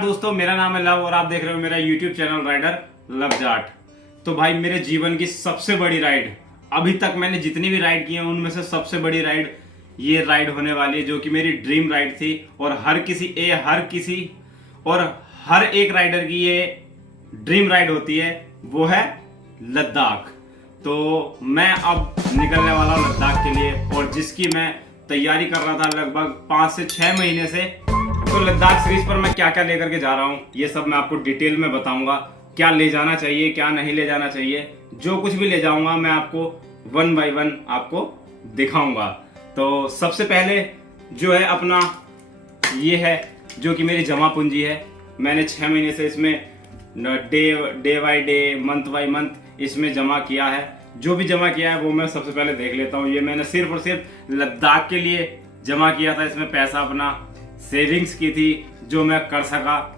नमस्कार दोस्तों, मेरा नाम है लव और आप देख रहे हो मेरा YouTube channel rider love Jat. तो भाई मेरे जीवन की सबसे बड़ी राइड, अभी तक मैंने जितनी भी राइड की है उनमें से सबसे बड़ी राइड ये राइड होने वाली है, जो कि मेरी ड्रीम राइड थी। और हर एक राइडर की ये ड्रीम राइड होती है, वो है लद्दाख। तो मैं अब निकलने वाला हूँ लद्दाख के लिए, और जिसकी मैं तैयारी कर रहा था लगभग 5 से 6 महीने से। तो लद्दाख सीरीज पर मैं क्या क्या लेकर के जा रहा हूँ ये सब मैं आपको डिटेल में बताऊंगा। क्या ले जाना चाहिए, क्या नहीं ले जाना चाहिए, जो कुछ भी ले जाऊंगा मैं आपको 1 बाय 1 आपको दिखाऊंगा। तो सबसे पहले जो है अपना ये है, जो कि मेरी जमा पूंजी है। मैंने 6 महीने से इसमें day by day, month by month इसमें जमा किया है। जो भी जमा किया है वो मैं सबसे पहले देख लेता हूँ। ये मैंने सिर्फ और सिर्फ लद्दाख के लिए जमा किया था। इसमें पैसा अपना सेविंग्स की थी, जो मैं कर सका।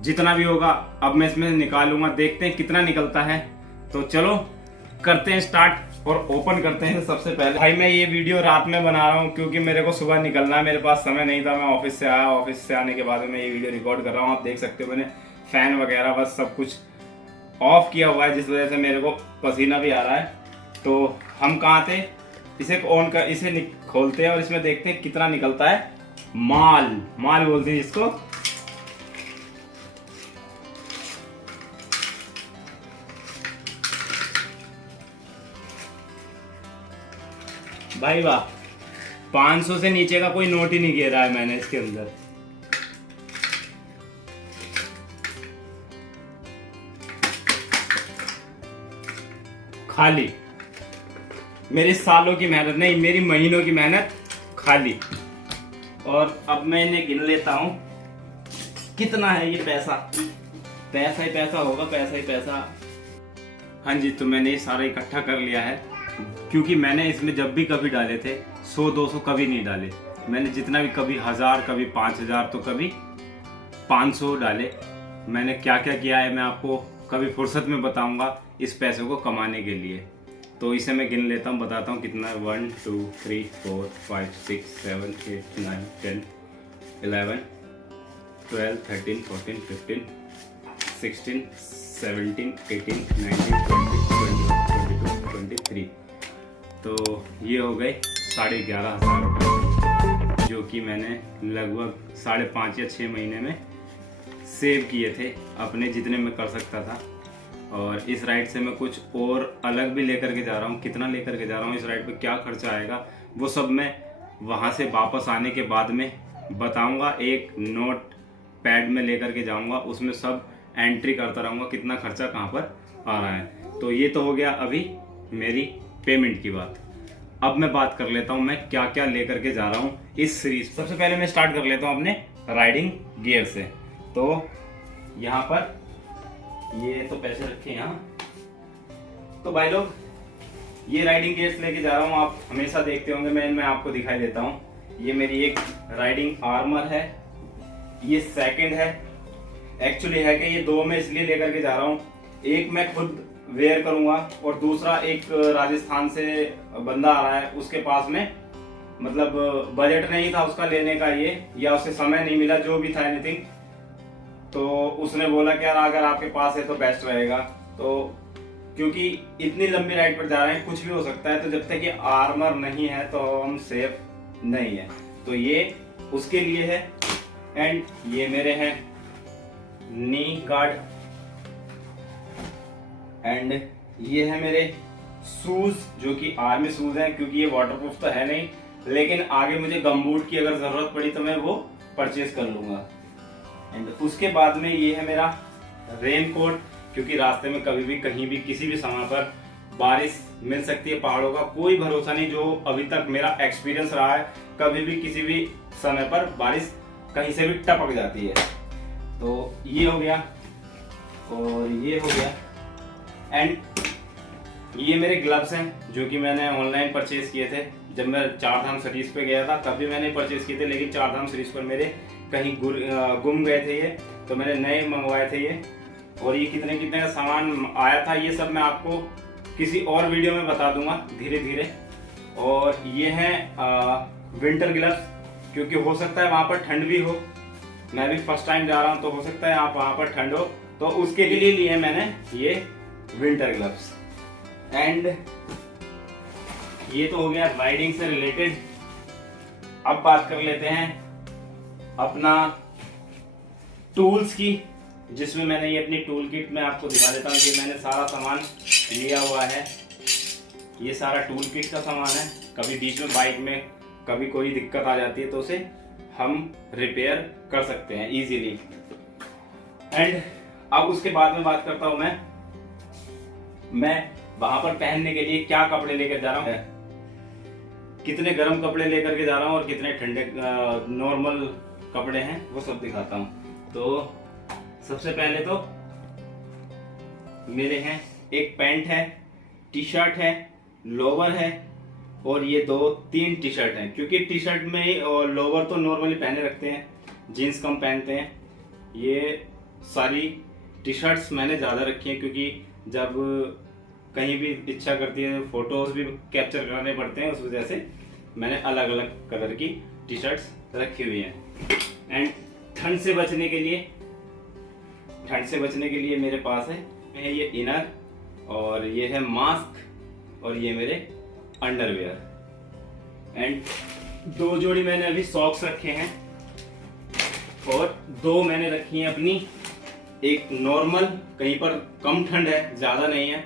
जितना भी होगा अब मैं इसमें निकालूंगा, देखते हैं कितना निकलता है। तो चलो करते हैं स्टार्ट और ओपन करते हैं। सबसे पहले भाई मैं ये वीडियो रात में बना रहा हूँ, क्योंकि मेरे को सुबह निकलना है, मेरे पास समय नहीं था। मैं ऑफिस से आया, ऑफिस से आने के बाद मैं ये वीडियो रिकॉर्ड कर रहा हूँ। आप देख सकते हो मैंने फैन वगैरह बस सब कुछ ऑफ किया हुआ है, जिस वजह से मेरे को पसीना भी आ रहा है। तो हम कहाँ थे, इसे ऑन कर, इसे खोलते हैं और इसमें देखते हैं कितना निकलता है। माल बोलते हैं इसको। भाई वाह, 500 से नीचे का कोई नोट ही नहीं गिरा है मैंने इसके अंदर। खाली मेरी सालों की मेहनत नहीं, मेरी महीनों की मेहनत खाली। और अब मैं इन्हें गिन लेता हूं कितना है ये पैसा। पैसा ही पैसा होगा, पैसा ही पैसा। हाँ जी, तो मैंने ये सारा इकट्ठा कर लिया है, क्योंकि मैंने इसमें जब भी कभी डाले थे 100-200 कभी नहीं डाले। मैंने जितना भी कभी 1000, कभी 5000, तो कभी 500 डाले। मैंने क्या क्या किया है मैं आपको कभी फुर्सत में बताऊंगा इस पैसे को कमाने के लिए। तो इसे मैं गिन लेता हूँ, बताता हूँ कितना है। 1 2 3 4 5 6 7 8 9 10 11 12 13 14 15 16 17 18 19 20 21 22 23। तो ये हो गए 11,500 रुपये, जो कि मैंने लगभग 5.5 या 6 महीने में सेव किए थे अपने, जितने मैं कर सकता था। और इस राइड से मैं कुछ और अलग भी लेकर के जा रहा हूँ। कितना लेकर के जा रहा हूँ, इस राइड पे क्या खर्चा आएगा, वो सब मैं वहाँ से वापस आने के बाद में बताऊँगा। एक नोट पैड में लेकर के जाऊँगा, उसमें सब एंट्री करता रहूँगा कितना खर्चा कहाँ पर आ रहा है। तो ये तो हो गया अभी मेरी पेमेंट की बात। अब मैं बात कर लेता हूँ मैं क्या क्या लेकर के जा रहा हूँ इस सीरीज। सबसे पहले मैं स्टार्ट कर लेता हूँ अपने राइडिंग गियर से। तो यहाँ पर ये तो पैसे रखे हैं यहाँ। तो भाई लोग, ये राइडिंग गियर्स लेके जा रहा हूँ। आप हमेशा देखते होंगे, मैं आपको दिखाई देता हूँ। ये मेरी एक राइडिंग आर्मर है, ये सेकंड है। एक्चुअली है कि ये 2 में इसलिए लेकर के जा रहा हूँ। एक मैं खुद वेयर करूंगा और दूसरा एक राजस्थान से बंदा आ रहा है, उसके पास में मतलब बजट नहीं था उसका लेने का ये, या उसे समय नहीं मिला, जो भी था एनीथिंग। तो उसने बोला कि यार अगर आपके पास है तो बेस्ट रहेगा। तो क्योंकि इतनी लंबी राइड पर जा रहे हैं, कुछ भी हो सकता है, तो जब तक ये आर्मर नहीं है तो हम सेफ नहीं है। तो ये उसके लिए है। एंड ये मेरे हैं नी गार्ड। एंड ये है मेरे शूज, जो कि आर्मी शूज हैं, क्योंकि ये वाटरप्रूफ तो है नहीं, लेकिन आगे मुझे गमबूट की अगर जरूरत पड़ी तो मैं वो परचेज कर लूंगा। एंड उसके बाद में ये है मेरा रेनकोट, क्योंकि रास्ते में कभी भी कहीं भी किसी भी समय पर बारिश मिल सकती है। पहाड़ों का कोई भरोसा नहीं, जो अभी तक मेरा एक्सपीरियंस रहा है, कभी भी किसी भी समय पर बारिश कहीं से भी टपक जाती है। तो ये हो गया और ये हो गया। एंड ये मेरे ग्लव्स हैं, जो कि मैंने ऑनलाइन परचेज किए थे। जब मैं 4 धाम सीरीज पे गया था तभी मैंने परचेज किए थे, लेकिन 4 धाम सीरीज पर मेरे कहीं गुम गए थे ये, तो मैंने नए मंगवाए थे ये। और ये कितने कितने का सामान आया था, ये सब मैं आपको किसी और वीडियो में बता दूंगा धीरे धीरे। और ये हैं विंटर ग्लव्स, क्योंकि हो सकता है वहाँ पर ठंड भी हो, मैं भी फर्स्ट टाइम जा रहा हूँ, तो हो सकता है आप वहां पर ठंड हो, तो उसके लिए लिए मैंने ये विंटर ग्लव्स। एंड ये तो हो गया राइडिंग से रिलेटेड। अब बात कर लेते हैं अपना टूल्स की, जिसमें मैंने ये अपनी टूल किट में आपको दिखा देता हूँ कि मैंने सारा सामान लिया हुआ है। ये सारा टूल किट का सामान है। कभी बीच में बाइक में कभी कोई दिक्कत आ जाती है तो उसे हम रिपेयर कर सकते हैं इजीली। एंड अब उसके बाद में बात करता हूं मैं वहां पर पहनने के लिए क्या कपड़े लेकर जा रहा हूं, कितने गर्म कपड़े लेकर के जा रहा हूं और कितने ठंडे नॉर्मल कपड़े हैं वो सब दिखाता हूं। तो सबसे पहले तो मेरे हैं एक पैंट है, टी शर्ट है, लोवर है और ये 2-3 टी शर्ट हैं, क्योंकि टी शर्ट में और लोवर तो नॉर्मली पहने रखते हैं, जीन्स कम पहनते हैं। ये सारी टी शर्ट्स मैंने ज़्यादा रखी हैं क्योंकि जब कहीं भी इच्छा करती है फोटोज भी कैप्चर करने पड़ते हैं, उस वजह से मैंने अलग अलग कलर की टी शर्ट्स रखी हुई हैं। एंड ठंड से बचने के लिए मेरे पास है ये इनर और ये है मास्क और ये मेरे अंडरवेयर। एंड 2 जोड़ी मैंने अभी सॉक्स रखे हैं और 2 मैंने रखी हैं अपनी, एक नॉर्मल, कहीं पर कम ठंड है ज्यादा नहीं है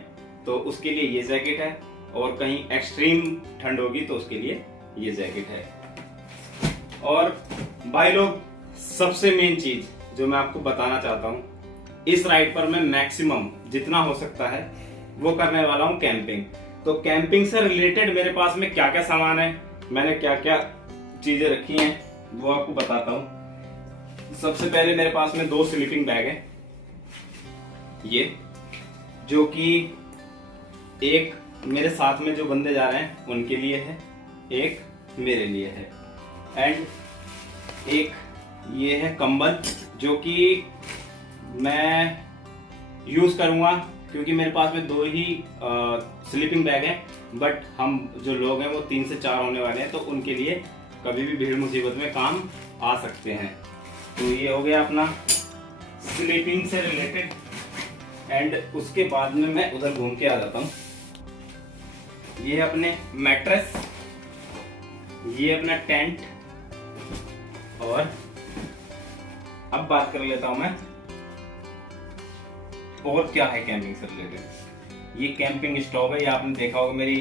तो उसके लिए ये जैकेट है, और कहीं एक्सट्रीम ठंड होगी तो उसके लिए ये जैकेट है। और भाई लोग, सबसे मेन चीज जो मैं आपको बताना चाहता हूँ, इस राइड पर मैं मैक्सिमम जितना हो सकता है वो करने वाला हूँ कैंपिंग। तो कैंपिंग से रिलेटेड मेरे पास में क्या क्या सामान है, मैंने क्या क्या चीजें रखी हैं वो आपको बताता हूँ। सबसे पहले मेरे पास में 2 स्लीपिंग बैग है, ये जो कि एक मेरे साथ में जो बंदे जा रहे हैं उनके लिए है, एक मेरे लिए है। एंड एक ये है कंबल जो कि मैं यूज करूंगा क्योंकि मेरे पास में 2 ही स्लीपिंग बैग हैं, बट हम जो लोग हैं वो 3 से 4 होने वाले हैं, तो उनके लिए कभी भी भीड़ मुसीबत में काम आ सकते हैं। तो ये हो गया अपना स्लीपिंग से रिलेटेड। एंड उसके बाद में मैं उधर घूम के आ जाता हूँ। ये अपने मैट्रेस, ये अपना टेंट, और अब बात कर लेता हूं मैं और क्या है कैंपिंग से रिलेटेड। ये कैंपिंग स्टोव है, ये आपने देखा होगा मेरी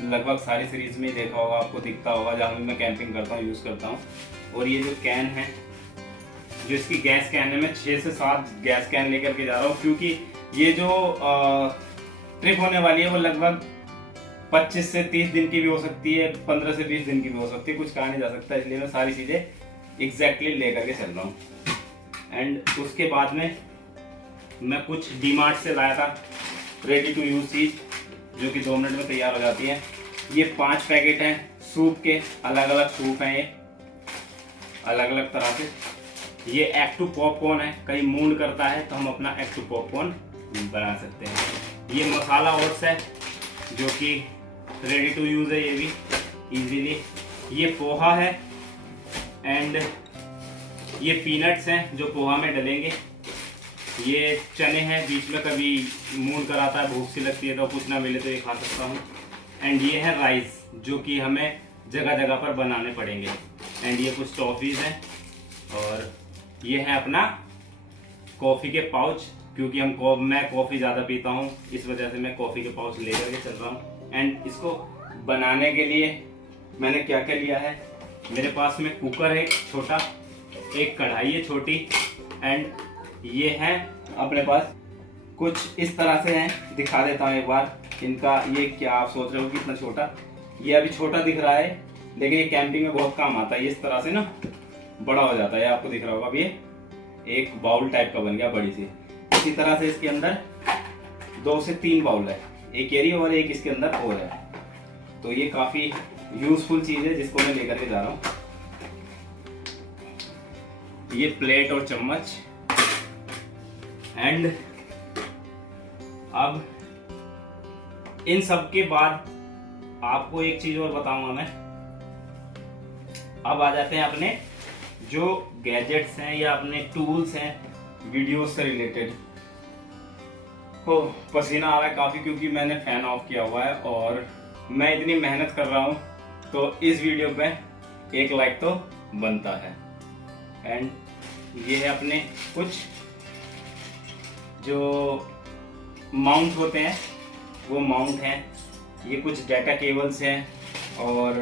लगभग सारी सीरीज में देखा होगा, आपको दिखता होगा जहां भी मैं कैंपिंग करता हूँ यूज करता हूँ। और ये जो कैन है, जो इसकी गैस कैन है, मैं 6 से 7 गैस कैन लेकर के जा रहा हूँ क्योंकि ये जो ट्रिप होने वाली है वो लगभग 25 से 30 दिन की भी हो सकती है, 15 से 20 दिन की भी हो सकती है, कुछ कहा नहीं जा सकता, इसलिए मैं सारी चीजें एग्जैक्टली लेकर के चल रहा हूँ। एंड उसके बाद में मैं कुछ डीमार्ट से लाया था रेडी टू यूज चीज, जो कि 2 मिनट में तैयार हो जाती है। ये 5 पैकेट हैं सूप के, अलग अलग सूप हैं, ये अलग अलग तरह से। ये एक्टू पॉपकॉर्न है, कहीं मूड करता है तो हम अपना एक्टू पॉपकॉर्न बना सकते हैं। ये मसाला ओट्स है जो कि रेडी टू यूज है, ये भी इजीली। ये पोहा है एंड ये पीनट्स हैं जो पोहा में डलेंगे। ये चने हैं, बीच में कभी मूड कराता है, भूख सी लगती है तो कुछ ना मिले तो ये खा सकता हूँ। एंड ये है राइस जो कि हमें जगह जगह पर बनाने पड़ेंगे। एंड ये कुछ टॉफीज हैं और ये है अपना कॉफ़ी के पाउच, क्योंकि मैं कॉफ़ी ज़्यादा पीता हूँ, इस वजह से मैं कॉफ़ी के पाउच लेकर के चल रहा हूँ। एंड इसको बनाने के लिए मैंने क्या क्या लिया है, मेरे पास में कुकर है छोटा, एक कढ़ाई है छोटी, एंड ये है अपने पास कुछ इस तरह से हैं, दिखा देता हूँ एक बार इनका। ये क्या आप सोच रहे हो कि इतना छोटा, ये अभी छोटा दिख रहा है लेकिन ये कैंपिंग में बहुत काम आता है। ये इस तरह से ना बड़ा हो जाता है, आपको दिख रहा होगा। अब ये एक बाउल टाइप का बन गया बड़ी सी। इसी तरह से इसके अंदर 2 से 3 बाउल है, एक एरी और एक इसके अंदर और है। तो ये काफी यूजफुल चीज है जिसको मैं लेकर के जा रहा हूँ। ये प्लेट और चम्मच। एंड अब इन सब के बाद आपको एक चीज और बताऊंगा मैं। अब आ जाते हैं अपने जो गैजेट्स हैं या अपने टूल्स हैं वीडियो से रिलेटेड। हो पसीना आ रहा है काफ़ी क्योंकि मैंने फ़ैन ऑफ किया हुआ है और मैं इतनी मेहनत कर रहा हूँ, तो इस वीडियो पे 1 लाइक तो बनता है। एंड ये है अपने कुछ जो माउंट होते हैं वो माउंट हैं, ये कुछ डाटा केबल्स हैं और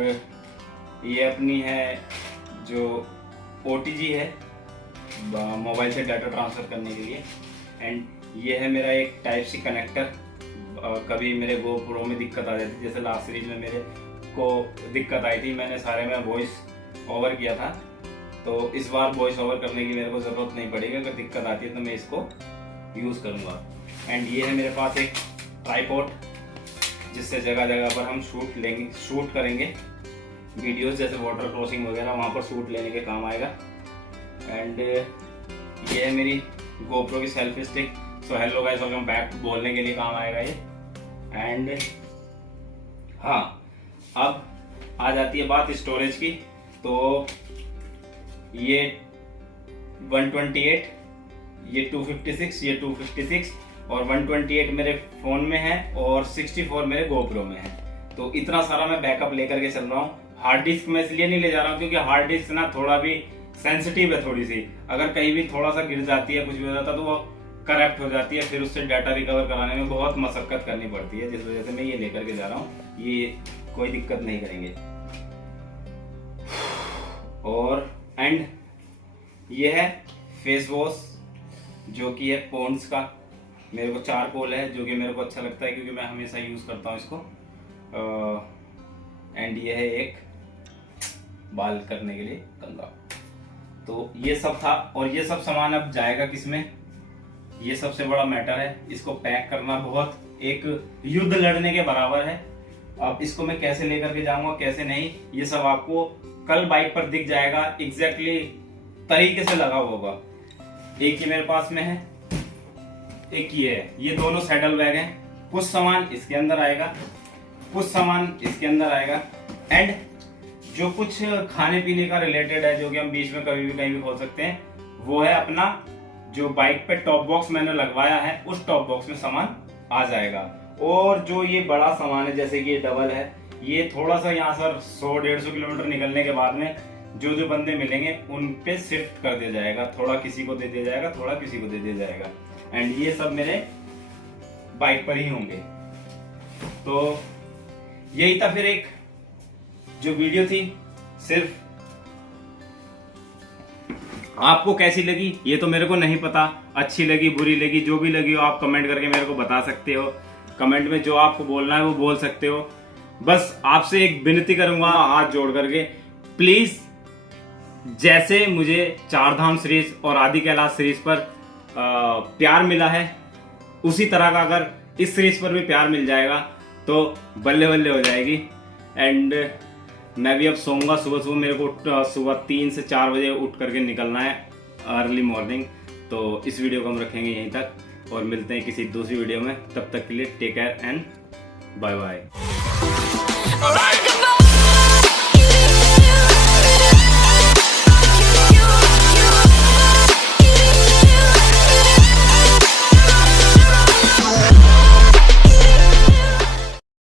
ये अपनी है जो OTG है मोबाइल से डाटा ट्रांसफ़र करने के लिए। एंड ये है मेरा एक टाइप सी कनेक्टर। कभी मेरे GoPro में दिक्कत आ जाती, जैसे लास्ट सीरीज में मेरे को दिक्कत आई थी, मैंने सारे में वॉइस ओवर किया था, तो इस बार वॉइस ओवर करने की मेरे को ज़रूरत नहीं पड़ेगी। अगर दिक्कत आती है तो मैं इसको यूज़ करूँगा। एंड ये है मेरे पास एक ट्राइपॉड जिससे जगह जगह पर हम शूट करेंगे वीडियोस, जैसे वाटर क्रॉसिंग वगैरह, वहाँ पर शूट लेने के काम आएगा। एंड ये है मेरी GoPro की selfie stick. So hello guys, welcome back, बोलने के लिए काम आएगा ये। एंड हाँ, अब आ जाती है बात स्टोरेज की। तो ये 128, ये 256, ये 256 और 128 मेरे फ़ोन में है और 64 मेरे GoPro में है। तो इतना सारा मैं बैकअप लेकर के चल रहा हूँ। हार्ड डिस्क मैं इसलिए नहीं ले जा रहा हूँ क्योंकि हार्ड डिस्क ना थोड़ा भी सेंसिटिव है थोड़ी सी, अगर कहीं भी थोड़ा सा गिर जाती है, कुछ भी हो जाता है तो वो करप्ट हो जाती है, फिर उससे डाटा रिकवर कराने में बहुत मशक्कत करनी पड़ती है, जिस वजह से मैं ये लेकर के जा रहा हूँ। ये कोई दिक्कत नहीं करेंगे। और एंड ये है फेस वॉश जो कि है पॉन्ड्स का, मेरे को चारकोल है जो कि मेरे को अच्छा लगता है क्योंकि मैं हमेशा यूज़ करता हूँ इसको। एंड ये है एक बाल करने के लिए कंघा। तो ये सब था और ये सब सामान अब जाएगा किसमें, ये सबसे बड़ा मैटर है। इसको पैक करना बहुत एक युद्ध लड़ने के बराबर है। अब इसको मैं कैसे लेकर के जाऊंगा कैसे नहीं, ये सब आपको कल बाइक पर दिख जाएगा, एग्जैक्टली तरीके से लगा होगा। एक ही मेरे पास में है, एक ये है, ये दोनों सैडल बैग हैं। कुछ सामान इसके अंदर आएगा, कुछ सामान इसके अंदर आएगा। एंड जो कुछ खाने पीने का रिलेटेड है जो कि हम बीच में कभी भी कहीं भी खोल सकते हैं, वो है अपना जो बाइक पे टॉप बॉक्स मैंने लगवाया है, उस टॉप बॉक्स में सामान आ जाएगा। और जो ये बड़ा सामान है जैसे कि ये डबल है, ये थोड़ा सा यहाँ से 100-150 किलोमीटर निकलने के बाद में जो जो बंदे मिलेंगे उन पे शिफ्ट कर दिया जाएगा, थोड़ा किसी को दे दिया जाएगा, थोड़ा किसी को दे दिया जाएगा। एंड ये सब मेरे बाइक पर ही होंगे। तो यही था फिर एक जो वीडियो थी। सिर्फ आपको कैसी लगी ये तो मेरे को नहीं पता, अच्छी लगी बुरी लगी जो भी लगी हो आप कमेंट करके मेरे को बता सकते हो। कमेंट में जो आपको बोलना है वो बोल सकते हो। बस आपसे एक विनती करूंगा हाथ जोड़ करके, प्लीज जैसे मुझे चारधाम सीरीज और आदि कैलाश सीरीज पर प्यार मिला है, उसी तरह का अगर इस सीरीज पर भी प्यार मिल जाएगा तो बल्ले बल्ले हो जाएगी। एंड मैं भी अब सोऊंगा, सुबह मेरे को सुबह 3 से 4 बजे उठ करके निकलना है, अर्ली मॉर्निंग। तो इस वीडियो को हम रखेंगे यहीं तक और मिलते हैं किसी दूसरी वीडियो में। तब तक के लिए take care and bye bye.